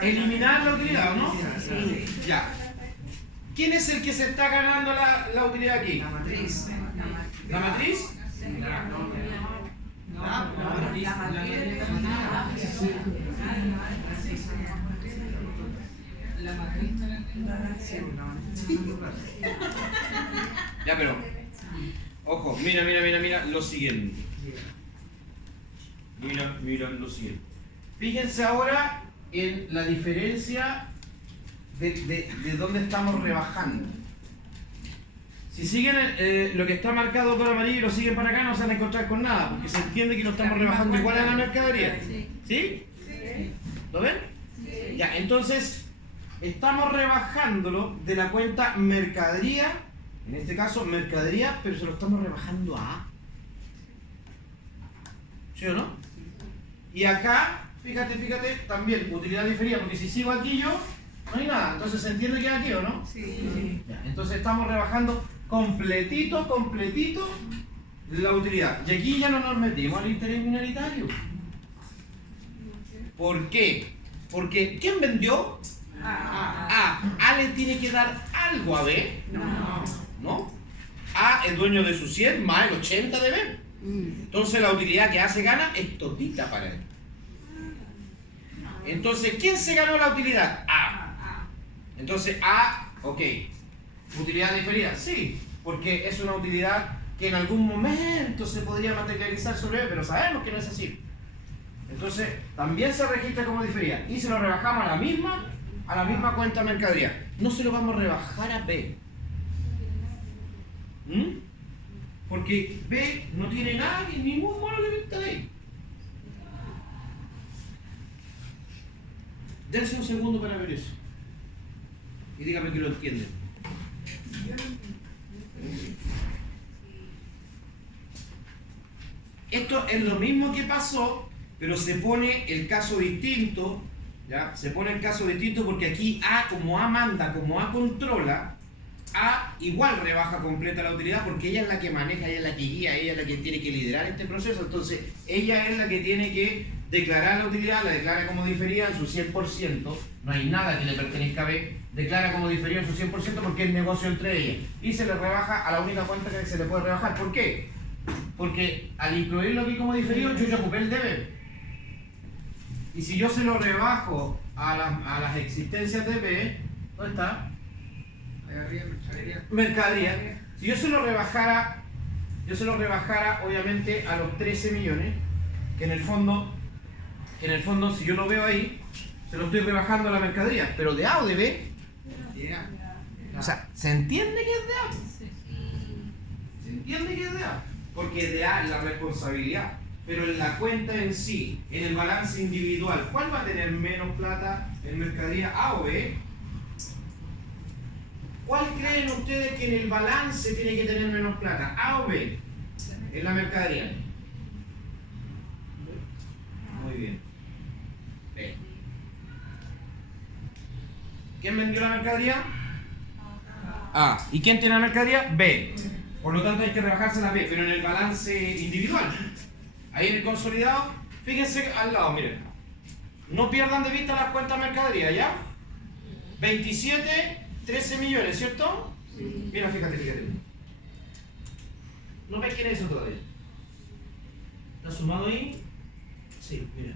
Eliminar la utilidad, ¿no? Sí. Ya. ¿Quién es el que se está ganando la utilidad aquí? La matriz. ¿La matriz? Ya, pero ojo, mira lo siguiente. Mira lo siguiente. Fíjense ahora en la diferencia de dónde estamos rebajando. Si siguen lo que está marcado con amarillo y lo siguen para acá, no se van a encontrar con nada, porque se entiende que no estamos rebajando igual a la mercadería. ¿Sí? ¿Lo ven? Ya, entonces estamos rebajándolo de la cuenta mercadería, en este caso mercadería, pero se lo estamos rebajando a A. ¿Sí o no? Y acá, fíjate, también utilidad diferida, porque si sigo aquí yo, no hay nada. Entonces se entiende que es aquí, ¿o no? Sí. Ya, entonces estamos rebajando completito la utilidad. Y aquí ya no nos metimos al interés minoritario. ¿Por qué? Porque ¿quién vendió? A. A le tiene que dar algo a B. ¿No? A es dueño de su 100 más el 80 de B. Entonces la utilidad que A se gana es todita para él. Entonces, ¿quién se ganó la utilidad? A. Entonces A, ok. ¿Utilidad diferida? Sí, porque es una utilidad que en algún momento se podría materializar sobre B, pero sabemos que no es así. Entonces, también se registra como diferida y se lo rebajamos a la misma cuenta mercadería. No se lo vamos a rebajar a B. Porque B no tiene nada, ningún mono de venta de ahí. Dense un segundo para ver eso. Y dígame que lo entienden. Esto es lo mismo que pasó, pero se pone el caso distinto, ¿ya? Se pone el caso distinto porque aquí A, como A manda, como A controla, A igual rebaja completa la utilidad porque ella es la que maneja, ella es la que guía, ella es la que tiene que liderar este proceso. Entonces, ella es la que tiene que declarar la utilidad, la declara como diferida en su 100%, no hay nada que le pertenezca a B, declara como diferida en su 100% porque es negocio entre ellas. Y se le rebaja a la única cuenta que se le puede rebajar. ¿Por qué? Porque al incluirlo aquí como diferido, yo ya ocupé el deber. Y si yo se lo rebajo a las existencias de B, ¿dónde está? Mercadería. Si yo se lo rebajara obviamente a los 13 millones, que en el fondo, si yo lo veo ahí, se lo estoy rebajando a la mercadería, pero de A o de B. O sea, ¿se entiende que es de A? ¿Se entiende que es de A? Porque de A es la responsabilidad. Pero en la cuenta en sí, en el balance individual, ¿cuál va a tener menos plata en mercadería, A o B? ¿Cuál creen ustedes que en el balance tiene que tener menos plata, A o B? En la mercadería. Muy bien. B. ¿Quién vendió la mercadería? A. ¿Y quién tiene la mercadería? B. Por lo tanto hay que rebajarse la B, pero en el balance individual. Ahí en el consolidado, fíjense al lado, miren. No pierdan de vista las cuentas mercadería, ¿ya? 27, 13 millones, ¿cierto? Sí. Mira, fíjate. No pesquen eso todavía. ¿Está sumado ahí? Sí, mira.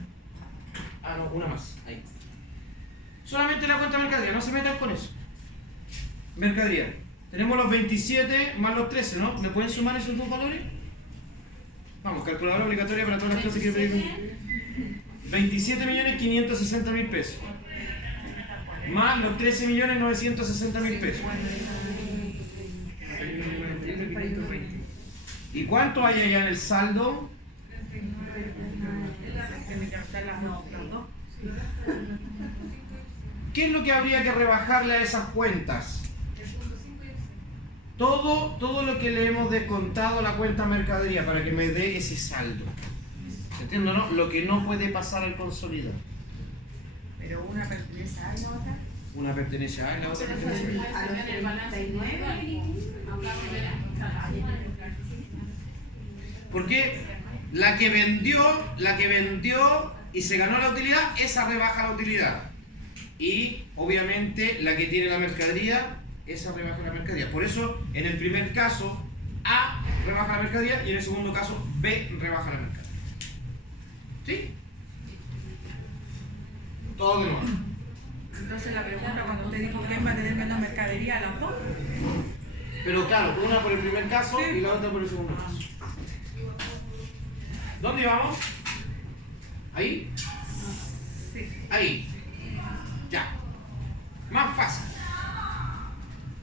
Ah, no, una más. Ahí. Solamente la cuenta mercadería, no se metan con eso. Mercadería. Tenemos los 27 más los 13, ¿no? ¿Me pueden sumar esos dos valores? Vamos, calculadora obligatoria para todas las clases que pedir. 27.560.000 pesos. Más los 13.960.000 pesos. ¿Y cuánto hay allá en el saldo? ¿Qué es lo que habría que rebajarle a esas cuentas? Todo lo que le hemos descontado a la cuenta mercadería para que me dé ese saldo. ¿Se entiende, no? Lo que no puede pasar al consolidado. Pero una pertenece a la otra. Una pertenece a y la otra pertenece a. A los 39. Porque la que vendió y se ganó la utilidad, esa rebaja la utilidad. Y obviamente la que tiene la mercadería, esa rebaja la mercadería. Por eso en el primer caso A rebaja la mercadería y en el segundo caso B rebaja la mercadería. ¿Sí? Todo de nuevo. Entonces la pregunta cuando usted dijo quién va a tener menos mercadería, las dos. Pero claro, una por el primer caso y la otra por el segundo caso. ¿Dónde vamos? ¿Ahí? Sí. Ahí. Ya. Más fácil.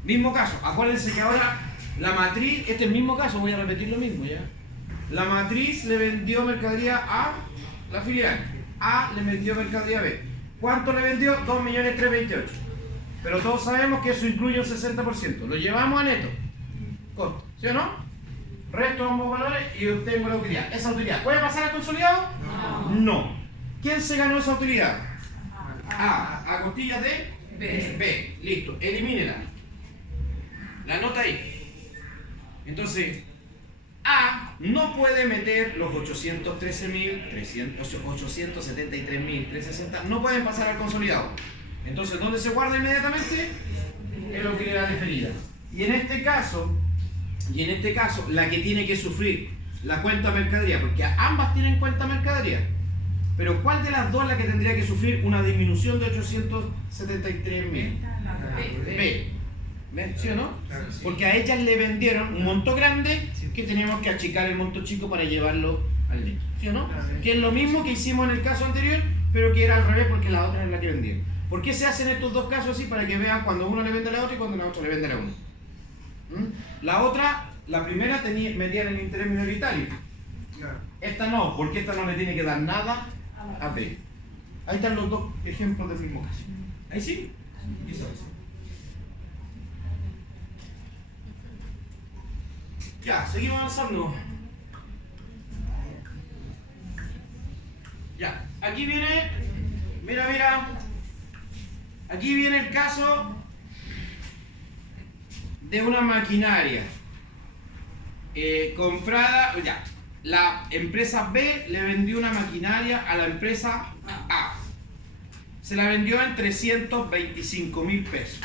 Mismo caso. Acuérdense que ahora la matriz, este es el mismo caso, voy a repetir lo mismo ya. La matriz le vendió mercadería a la filial. A le vendió mercadería a B. ¿Cuánto le vendió? 2.328.000. Pero todos sabemos que eso incluye un 60%. Lo llevamos a neto. Costo. ¿Sí o no? Resto ambos valores y obtengo la utilidad. ¿Esa utilidad puede pasar al consolidado? No. ¿Quién se ganó esa utilidad? A costillas de B. Listo. Elimínela. La nota ahí. Entonces, A no puede meter los 873.360. No pueden pasar al consolidado. Entonces, ¿dónde se guarda inmediatamente? En la utilidad diferida. Y en este caso, la que tiene que sufrir la cuenta mercadería, porque ambas tienen cuenta mercadería, pero ¿cuál de las dos es la que tendría que sufrir una disminución de 873.000? B. ¿Sí o no? Porque a ellas le vendieron un monto grande que tenemos que achicar el monto chico para llevarlo al neto. ¿Sí o no? Que es lo mismo que hicimos en el caso anterior, pero que era al revés porque la otra es la que vendieron. ¿Por qué se hacen estos dos casos así? Para que vean cuando uno le vende a la otra y cuando la otra le vende a la uno. La otra, la primera metían el interés minoritario. Esta no, porque esta no le tiene que dar nada a B. Ahí están los dos ejemplos del mismo caso. ¿Ahí sí? Eso es. Ya, seguimos avanzando. Ya, aquí viene, mira, aquí viene el caso de una maquinaria comprada, ya, la empresa B le vendió una maquinaria a la empresa A. Se la vendió en 325.000 pesos.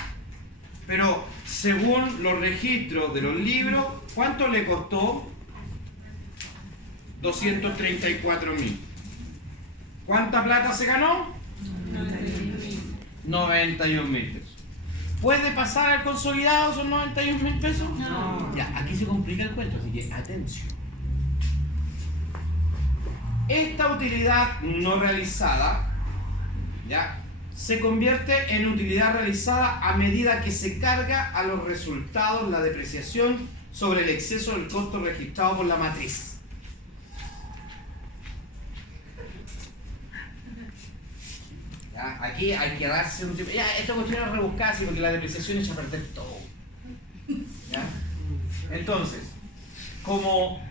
Pero según los registros de los libros, ¿cuánto le costó? 234.000. ¿Cuánta plata se ganó? 91.000 pesos. ¿Puede pasar al consolidado esos 91.000 pesos? No. Ya, aquí se complica el cuento, así que atención. Esta utilidad no realizada, ya, se convierte en utilidad realizada a medida que se carga a los resultados la depreciación sobre el exceso del costo registrado por la matriz. ¿Ya? Aquí hay que darse un tiempo. Ya, esta cuestión es rebuscada, sí, porque la depreciación echa a perder todo. ¿Ya? Entonces, como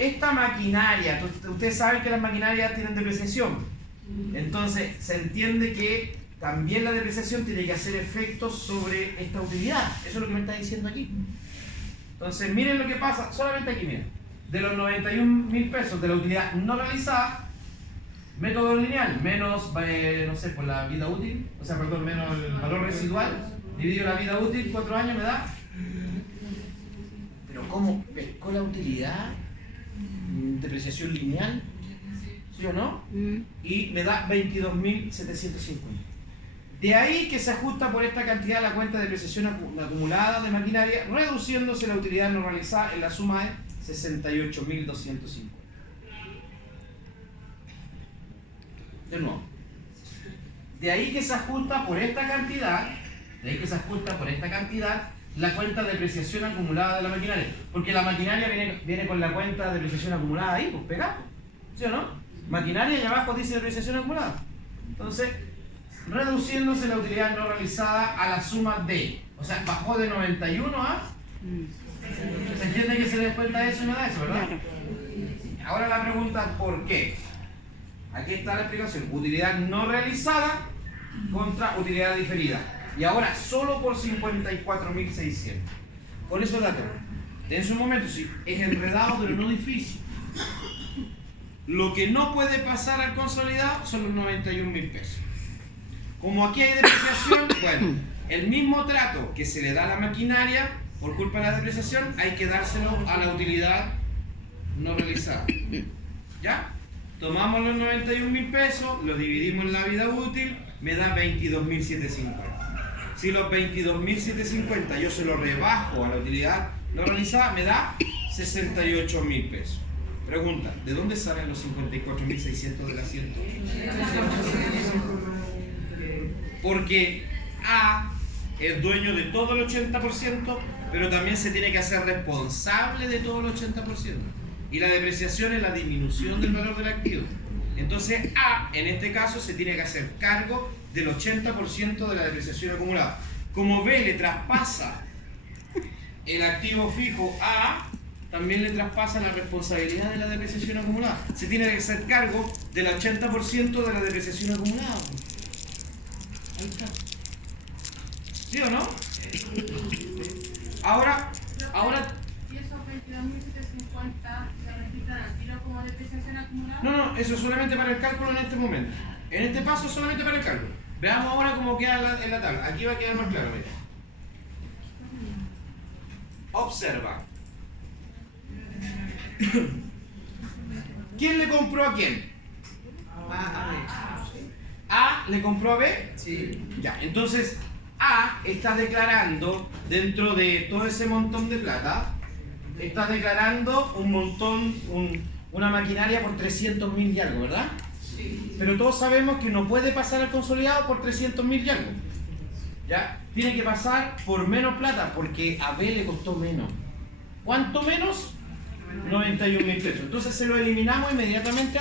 esta maquinaria, ustedes saben que las maquinarias tienen depreciación. Entonces se entiende que también la depreciación tiene que hacer efectos sobre esta utilidad. Eso es lo que me está diciendo aquí. Entonces miren lo que pasa, solamente aquí miren. De los 91.000 pesos de la utilidad no realizada, método lineal, menos, no sé, por la vida útil, o sea, perdón, menos el valor residual, dividido la vida útil, 4 años me da. Pero cómo pescó la utilidad, depreciación lineal, ¿sí o no? Y me da 22.750. De ahí que se ajusta por esta cantidad la cuenta de depreciación acumulada de maquinaria, reduciéndose la utilidad no realizada en la suma de 68.250. De nuevo. De ahí que se ajusta por esta cantidad, la cuenta de depreciación acumulada de la maquinaria. Porque la maquinaria viene con la cuenta de depreciación acumulada ahí, pues pegado. ¿Sí o no? Maquinaria y abajo dice depreciación acumulada. Entonces, reduciéndose la utilidad no realizada a la suma de. O sea, bajó de 91 a... ¿Se entiende que se les cuenta eso y no da eso, verdad? Ahora la pregunta, ¿por qué? Aquí está la explicación. Utilidad no realizada contra utilidad diferida. Y ahora solo por 54.600. Con eso dato. En un momento, sí, es enredado pero no difícil. Lo que no puede pasar al consolidado son los 91.000 pesos. Como aquí hay depreciación, bueno, el mismo trato que se le da a la maquinaria por culpa de la depreciación, hay que dárselo a la utilidad no realizada. ¿Ya? Tomamos los 91.000 pesos, los dividimos en la vida útil, me da 22.750. Si los 22.750 yo se los rebajo a la utilidad no realizada, me da 68.000 pesos. Pregunta, ¿de dónde salen los 54.600 del asiento? Porque A es dueño de todo el 80%, pero también se tiene que hacer responsable de todo el 80%. Y la depreciación es la disminución del valor del activo. Entonces A, en este caso, se tiene que hacer cargo del 80% de la depreciación acumulada. Como B le traspasa el activo fijo a A, también le traspasa la responsabilidad de la depreciación acumulada. Se tiene que hacer cargo del 80% de la depreciación acumulada. Ahí está. ¿Sí o no? Ahora... ¿Y esos 22.750 se registran al tiro como depreciación acumulada? No, eso es solamente para el cálculo en este momento. En este paso es solamente para el cálculo. Veamos ahora cómo queda en la tabla. Aquí va a quedar más claro, mira. Observa. ¿Quién le compró a quién? A le compró a B. Sí. Ya, entonces A está declarando dentro de todo ese montón de plata, está declarando un montón, una maquinaria por 300.000 y algo, ¿verdad? Sí. Pero todos sabemos que no puede pasar al consolidado por 300.000 y algo. ¿Ya? Tiene que pasar por menos plata porque a B le costó menos. ¿Cuánto menos? 91.000 pesos. Entonces se lo eliminamos inmediatamente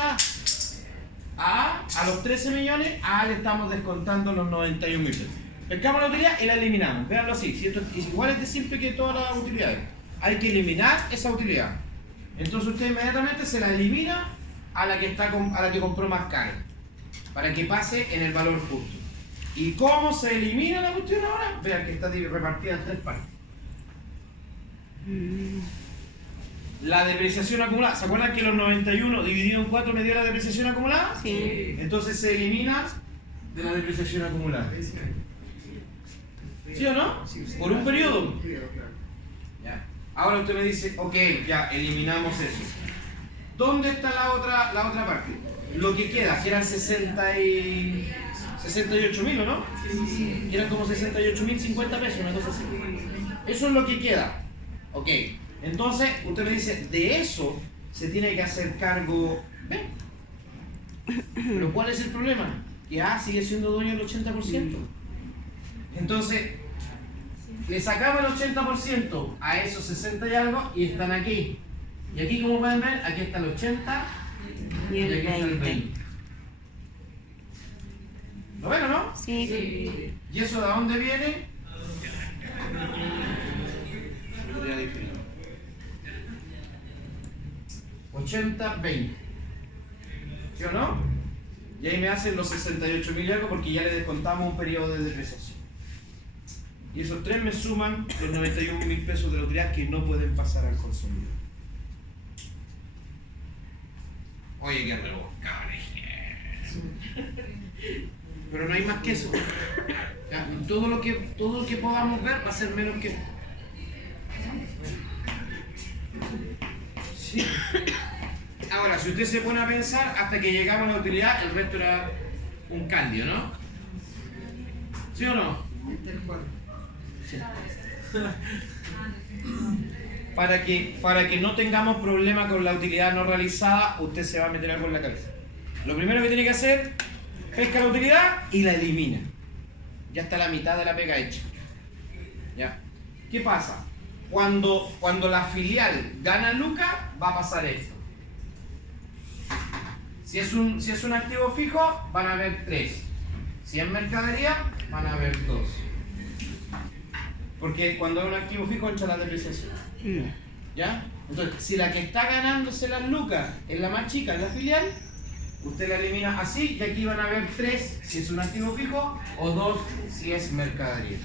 a los 13 millones, a le estamos descontando los 91.000 pesos. Pescamos la utilidad y la eliminamos. Véanlo así, si esto es igual de simple que todas las utilidades. Hay que eliminar esa utilidad. Entonces usted inmediatamente se la elimina a la que compró más caro, para que pase en el valor justo. ¿Y cómo se elimina la cuestión ahora? Vean que está repartida en 3 partes. La depreciación acumulada. ¿Se acuerdan que los 91 dividido en 4 me dio la depreciación acumulada? Sí. Entonces se elimina de la depreciación acumulada. ¿Sí o no? Por un periodo. Ya. Ahora usted me dice, ok, ya eliminamos eso. ¿Dónde está la otra parte? Lo que queda, que eran 68.000, ¿o no? Sí. Eran como 68.050 pesos, una cosa así. Eso es lo que queda. Ok. Entonces, usted me dice, de eso se tiene que hacer cargo B. Pero ¿cuál es el problema? Que A sigue siendo dueño del 80%. Entonces, le sacamos el 80% a esos 60 y algo y están aquí. Y aquí, como pueden ver, aquí está el 80 y aquí está el 20. ¿Lo ven o no? Sí. ¿Y eso de dónde viene? 80-20. ¿Sí o no? Y ahí me hacen los 68.000 y algo porque ya le descontamos un periodo de depreciación. Y esos 3 me suman los 91.000 pesos de la utilidad que no pueden pasar al consumidor. Oye, qué rebuscado. Pero no hay más que eso. Ya, todo lo que podamos ver va a ser menos que... Sí. Ahora, si usted se pone a pensar, hasta que llegamos a la utilidad, el resto era un cambio, ¿no? ¿Sí o no? Este es el 4. Para que no tengamos problema con la utilidad no realizada, usted se va a meter algo en la cabeza. Lo primero que tiene que hacer, pesca la utilidad y la elimina. Ya está la mitad de la pega hecha. ¿Ya? ¿Qué pasa? Cuando la filial gana lucas, va a pasar esto. Si es un activo fijo, van a haber 3. Si es mercadería, van a haber 2. Porque cuando es un activo fijo entra la depreciación. ¿Ya? Entonces, si la que está ganándose las lucas es la más chica, es la filial, usted la elimina así y aquí van a haber 3 si es un activo fijo o 2 si es mercadería.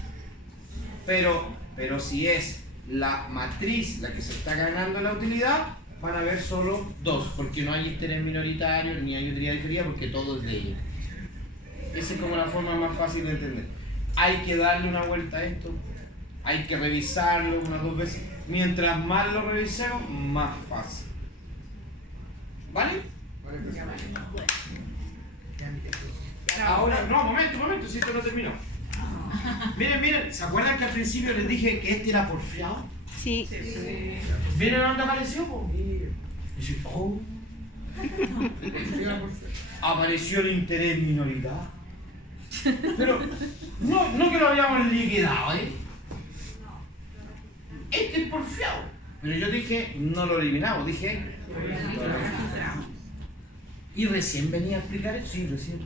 Pero si es la matriz la que se está ganando la utilidad, van a haber solo 2, porque no hay interés minoritario ni hay utilidad diferida porque todo es de ella. Esa es como la forma más fácil de entender. Hay que darle una vuelta a esto, hay que revisarlo unas 2 veces. Mientras más lo revisemos, más fácil. ¿Vale? Ahora, no, momento, si esto no terminó. Miren, ¿se acuerdan que al principio les dije que este era porfiado? Sí. ¿Miren dónde apareció? Po? Y dice, oh. Apareció el interés minoritario. Pero no que lo habíamos liquidado, ¿eh? Este es porfiado. Pero yo dije, no lo eliminamos, dije. Y recién venía a explicar eso, sí, recién.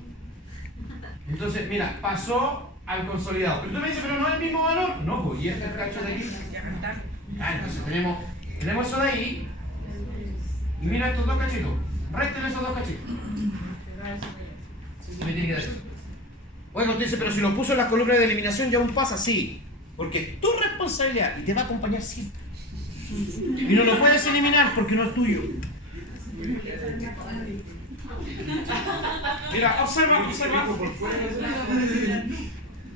Entonces, mira, pasó al consolidado. Pero tú me dices, pero no es el mismo valor. No, pues, ¿y este cacho de aquí? Entonces tenemos eso de ahí. Y mira estos 2 cachitos. Resten esos 2 cachitos. Me tiene que dar eso. Oiga, usted dice, pero si lo puso en las columnas de eliminación, ya aún pasa, sí. Porque es tu responsabilidad y te va a acompañar siempre. Y no lo puedes eliminar porque no es tuyo. Mira, observa.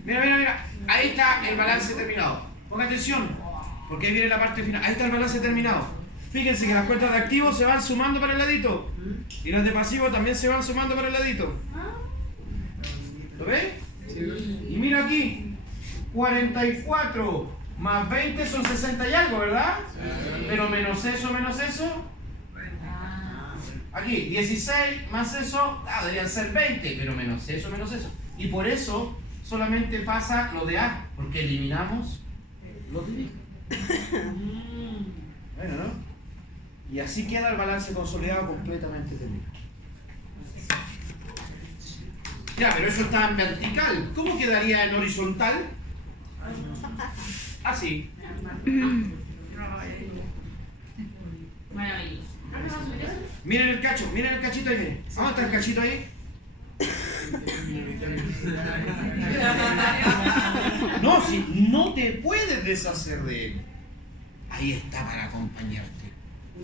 Mira. Ahí está el balance terminado. Ponga atención, porque ahí viene la parte final. Ahí está el balance terminado. Fíjense que las cuentas de activos se van sumando para el ladito. Y las de pasivo también se van sumando para el ladito. ¿Lo ves? Y mira aquí. 44 más 20 son 60 y algo, ¿verdad? Pero menos eso. Aquí, 16 más eso, deberían ser 20, pero menos eso. Y por eso solamente pasa lo de A, porque eliminamos lo de B. Bueno, ¿no? Y así queda el balance consolidado completamente terminado. Ya, pero eso está en vertical. ¿Cómo quedaría en horizontal? Así. Maravilloso. Miren el cachito ahí, miren. ¿Dónde está el cachito ahí? No, si no te puedes deshacer de él. Ahí está para acompañarte.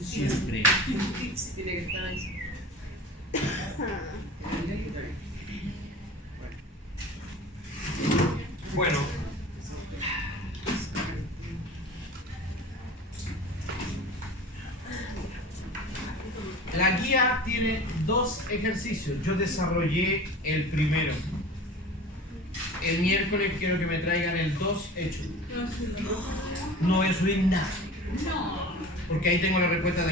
Siempre. Tiene que estar ahí. Bueno. La guía tiene 2 ejercicios. Yo desarrollé el primero. El miércoles quiero que me traigan el 2 hecho. No voy a subir nada. Porque ahí tengo la respuesta del